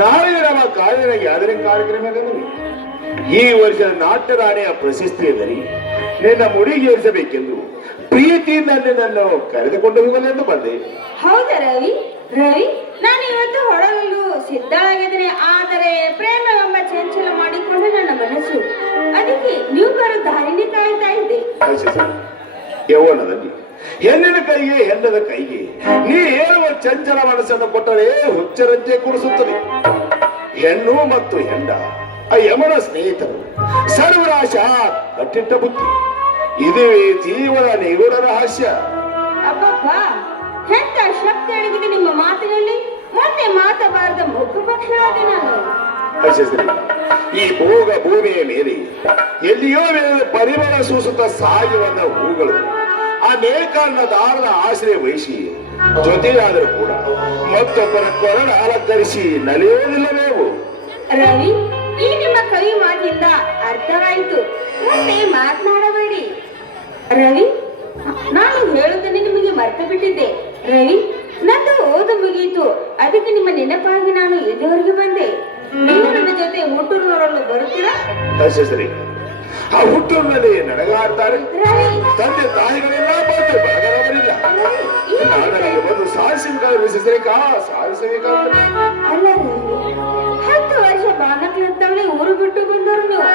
ನಾಳೆ ನಮ್ಮ ಕಾಲಿನ ಗ್ಯಾದರಿಂಗ್ ಕಾರ್ಯಕ್ರಮದಲ್ಲಿ ಈ ವರ್ಷದ ನಾಟ್ಯ ರಾಣಿಯ ಪ್ರಶಸ್ತಿಯಲ್ಲಿ ನಿನ್ನ ಮುಡಿಗೇರಿಸಬೇಕೆಂದು ಪ್ರೀತಿಯಿಂದ ನನ್ನನ್ನು ಕರೆದುಕೊಂಡು ಹೋಗಲೆಂದು ಬಂದೆ. ಹೌದಾ ರವಿ? ರವಿ, ನಾನು ಇವತ್ತು ಹೊರಡಲು ಸಿದ್ಧಳಾಗಿದ್ದೇನೆ. ಆದರೆ ಪ್ರೇಮವೆಂಬ ಚಂಚಲ ಮಾಡಿಕೊಂಡು ನನ್ನ ಮನಸ್ಸು, ಅದಕ್ಕೆ ನೀವು ಬರೋ ದಾರಿನೇ ಕಾಯ್ತಾ ಇದ್ದೆ. ಯೌವನದಲ್ಲಿ ಹೆಣ್ಣಿನ ಕೈಗೆ ಹೆಣ್ಣದ ಕೈಗೆ ನೀ ಹೇಳುವ ಚಂಚಲ ಮನಸ್ಸನ್ನು ಕೊಟ್ಟರೆ ಹುಚ್ಚರಂತೆ ಕೂರಿಸುತ್ತದೆ. ಹೆಣ್ಣು ಮತ್ತು ಹೆಂಡ ಆ ಯಮನ ಸ್ನೇಹಿತರು, ಸರ್ವನಾಶ ಕಟ್ಟಿಟ್ಟ ಬುದ್ಧಿ, ಇದುವೇ ಜೀವನ ನಿಗೂಢ ರಹಸ್ಯ. ಅಬ್ಬಬ್ಬ, ಎಂತ ಶಕ್ತಿ ಅಡಗಿದೆ ನಿಮ್ಮ ಮಾತಿನಲ್ಲಿ. ಮತ್ತೆ ಮಾತಬಾರದ ಮುಖಪಕ್ಷವಾದೆ ನಾನು. ಈ ಭೋಗ ಭೂಮಿಯ ಮೇಲೆ ಎಲ್ಲಿಯೋ ಮೇಲೆ ಪರಿಮಳ ಸೂಸುತ್ತ ಸಾಗಿವಂದ ಹೂಗಳು ಆ ನೇಕಾರನ ದಾರದ ಆಶ್ರಯ ವಹಿಸಿ ಜೊತೆಯಾದರೂ ಕೂಡ ಮತ್ತೊಬ್ಬರ ಕೊರಡ ಅಲಂಕರಿಸಿ ನಲಿಯೋದಿಲ್ಲವೇವು. ರವಿ, ಈ ನಿಮ್ಮ ಕವಿ ಮಾತಿಂದ ಅರ್ಥವಾಯಿತು. ಮತ್ತೆ ಮಾತನಾಡಬೇಡಿ. ರವಿ, ನಾನು ಹೇಳುತ್ತೇನೆ, ನಿಮಗೆ ಮರ್ತು ಬಿಟ್ಟಿದ್ದೆ. ರವಿ, ನಂದು ಓದು ಮುಗಿಯಿತು. ಅದಕ್ಕೆ ನಿಮ್ಮ ನೆನಪಾಗಿ ನಾನು ಇಲ್ಲಿವರೆಗೆ ಬಂದೆ. ನೀವು ನನ್ನ ಜೊತೆ ಹುಟ್ಟೂರು ನೋಡಲು ಬರುತ್ತೀರಾ? ಸರಿ, ಆ ಹುಟ್ಟೂರಿನಲ್ಲಿ ನಡೆಗಾಡ್ತಾರೆ. ತಂದೆ ತಾಯಿಗಳೆಲ್ಲ ಬಂದು ಬರಗರವರಿಲ್ಲ. ನನಗೆ ಬಂದು ಸಾಧಿಸಬೇಕಾಗ್ತದೆ. ಅಲ್ಲ ರವಿ, 10 ವರ್ಷ ಬಾಲಕರಂತವಳೆ ಊರು ಬಿಟ್ಟು ಬಂದರು. ನೀವು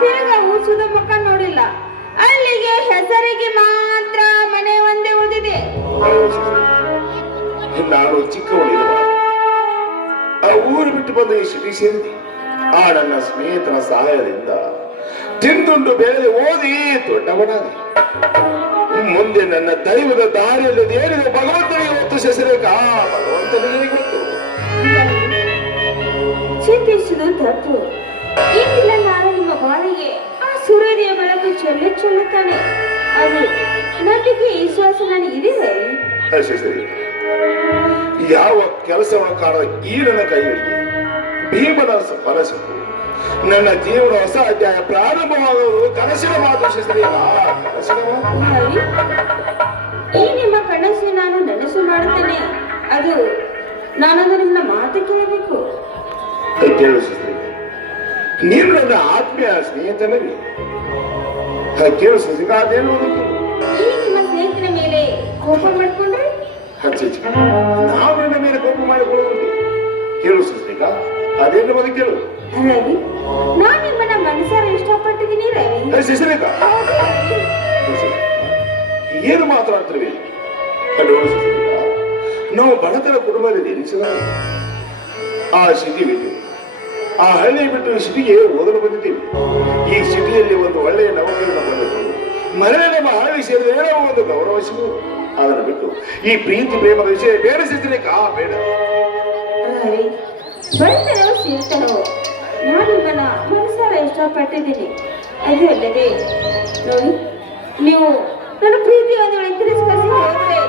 ತಿರುಗ ಊಸದ ಮುಖ ನೋಡಿಲ್ಲ. ಅಲ್ಲಿಗೆ ಹೆಸರಿಗೆ ಮಾತ್ರ ಮನೆ ಒಂದೇ ಉಳಿದಿದೆ. ನಾನು ಚಿಕ್ಕವಳಿರುವ ಆ ಊರು ಬಿಟ್ಟು ಬಂದು ಈ ಸಿಟಿ ಸೇರಿದೆ. ಆ ನನ್ನ ಸ್ನೇಹಿತನ ಸಹಾಯದಿಂದ ತಿಂದುಂಡು ಬೆಳೆದು ಓದಿ ದೊಡ್ಡವನಾಗಿ ಮುಂದೆ ನನ್ನ ದೈವದ ದಾರಿಯಲ್ಲಿ ಏನಿದೆ ಭಗವಂತನಿಗೆ ಹೊತ್ತು ಸೆಸರೇಕ ಭಗವಂತನಿಗೆ ಗೊತ್ತು. ಚಿಂತಿಸುವುದು ತಪ್ಪು. ಈಗಿನ ನಾಳೆ ನಿಮ್ಮ ಬಾಳಿಗೆ ಆ ಸೂರ್ಯೋದಯ ಬೆಳಕು ಚೆಲ್ಲುತ್ತಾನೆ. ಅದು ನಂಬಿಕೆ ವಿಶ್ವಾಸ ನನಗಿದೆ. ಯಾವ ಕೆಲಸವನ್ನು ಕಾಣದ ಈ ನನ್ನ ಕೈಗಳಿಗೆ ಭೀಮನ ಫಲ ಸಿಕ್ಕು. ನನ್ನ ಜೀವನ ಹೊಸ ಅಧ್ಯಾಯ ಪ್ರಾರಂಭವಾಗುವುದು ಕನಸಿನ ಮಾತು. ಈ ನಿಮ್ಮ ಕನಸು ನಾನು ನನಸು ಮಾಡುತ್ತೇನೆ. ಅದು ನಾನದು ನಿಮ್ಮ ಮಾತು ಕೇಳಬೇಕು. ಕೇಳು ಸಿಸ್ತ್ರಿ, ನೀನು ನನ್ನ ಆತ್ಮೀಯ ಸ್ನೇಹಿತನವಿ. ಕೇಳು ಸಿಸ್ತ್ರಿ, ಅದೇನು ಈ ನಿಮ್ಮ ಸ್ನೇಹಿತನ ಮೇಲೆ ಕೋಪ ಮಾಡ್ಕೊಂಡ್ರೆ ನಾವು ನಿನ್ನ ಮೇಲೆ ಕೋಪ ಮಾಡಿಕೊಳ್ಳುವುದು. ಕೇಳು ಸಿಸ್ತ್ರಿಗ, ಅದೇನು ಬಂದು ಕೇಳು. ರವಿ, ನಾನು ನಿಮ್ಮನ್ನ ಮನಸಾರ ಇಷ್ಟಪಟ್ಟಿದ್ದೀನಿ. ರವಿ ಸಿಸ್ತ್ರಿಗ, ಏನು ಮಾತನಾಡ್ತಿರ್ವಿ? ನಾವು ಬಡತನ ಕುಟುಂಬದಲ್ಲಿ ಎನಿಸಿದ ಆ ಸಿಟಿ ಬಿಟ್ಟು, ಆ ಹಳ್ಳಿ ಬಿಟ್ಟು ಸಿಟಿಗೆ ಓದಲು ಬಂದಿದ್ದೀವಿ. ಈ ಸಿಟಿಯಲ್ಲಿ ಒಂದು ಒಳ್ಳೆಯ ನೌಕರಿಯನ್ನು ಪಡೆದುಕೊಂಡು ಮನೆ ನಮ್ಮ ಹಳ್ಳಿ ಸೇರಿದ ಏನೋ ಒಂದು ಗೌರವ ಸಿಗುವುದು. ಅದನ್ನು ಬಿಟ್ಟು ಈ ಪ್ರೀತಿ ಪ್ರೇಮದ ವಿಷಯ ಬೇರೆ ಸಿಗ್ತೀನಿ ಬೇಡ. ಬಡತನೋ ಸಿರಿತನೋ ನಾನು ನಿಮ್ಮನ್ನ ಮನಸಾರ ಇಷ್ಟಪಟ್ಟಿದ್ದೀನಿ. ಅದು ಅಲ್ಲದೆ ನೋಡಿ, ನೀವು ನನ್ನ ಪ್ರೀತಿಯನ್ನು ತಿರಸ್ಕರಿಸಿ ಹೋದ್ರೆ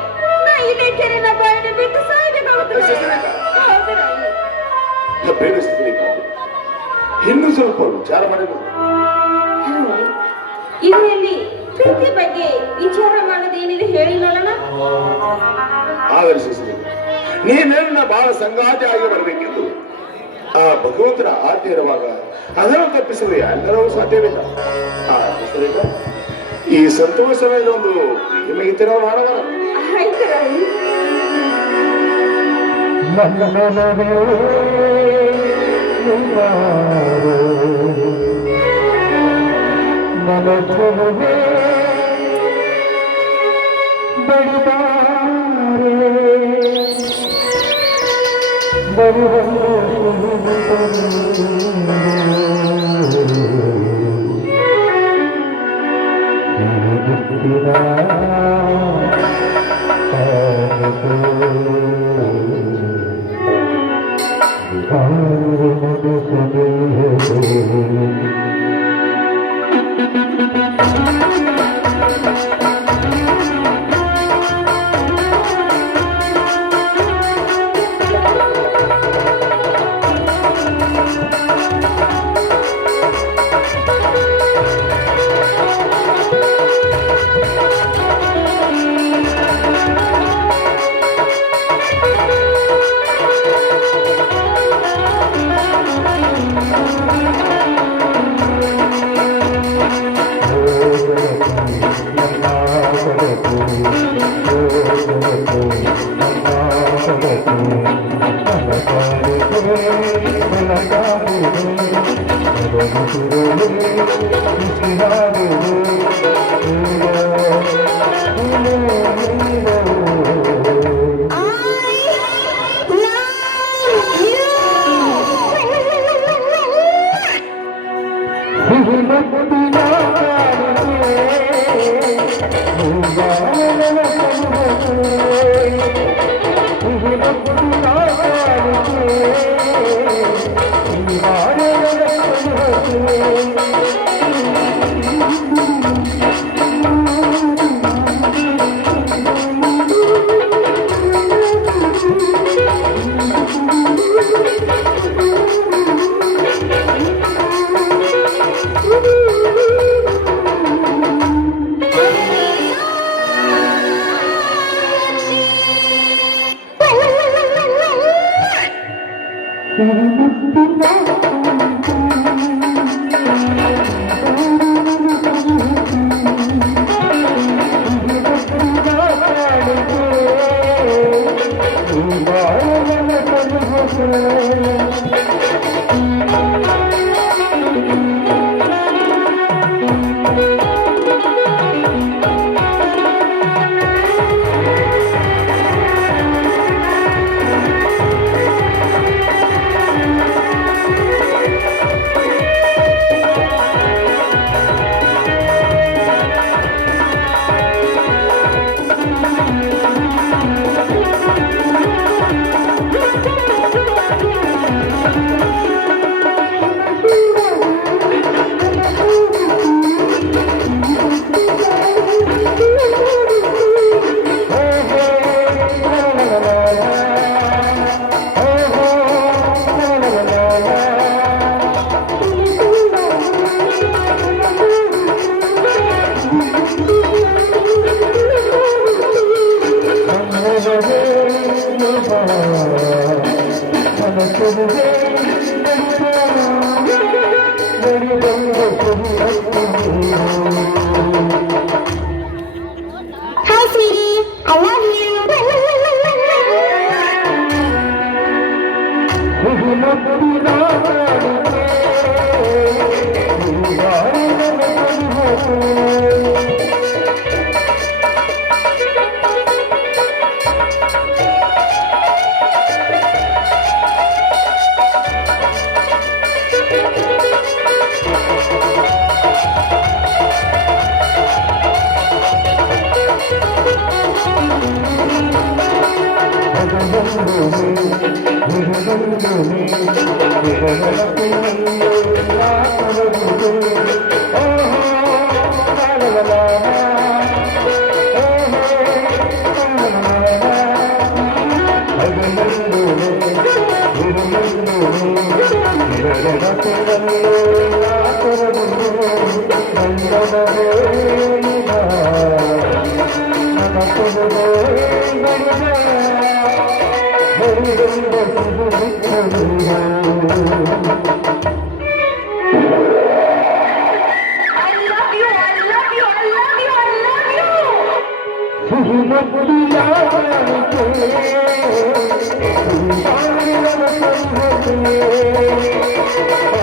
ನಾ ಇದೇ ಕೆರೆನ ಬಾಯಿನ ಬಿಟ್ಟು ಸಾಯಬೇಕಾಗುತ್ತದೆ. ಇನ್ನೂ ಸ್ವಲ್ಪ ವಿಚಾರ ಮಾಡಿದ್ರು. ಇದರಲ್ಲಿ ಪ್ರೀತಿ ಬಗ್ಗೆ ವಿಚಾರ ಮಾಡೋದೇನಿದೆ ಹೇಳಿ ನೋಡೋಣ. ಆದರ್ಶಿಸಿದೆ, ನೀನೆಲ್ಲ ಬಹಳ ಸಂಗಾತಿ ಆಗಿ ಬರಬೇಕೆಂದು ಆ ಭಗವಂತನ ಆಜ್ಞೆ ಇರುವಾಗ ಅದನ್ನು ತಪ್ಪಿಸಲು ಎಲ್ಲರೂ ಸಾಧ್ಯವಿಲ್ಲ. ಈ ಸಂತೋಷವಾದ ಒಂದು ಪ್ರೇಮಗೀತೆ ನಾವು ಹಾಡೋಣ. Hi, sweetie. I love you. I love you.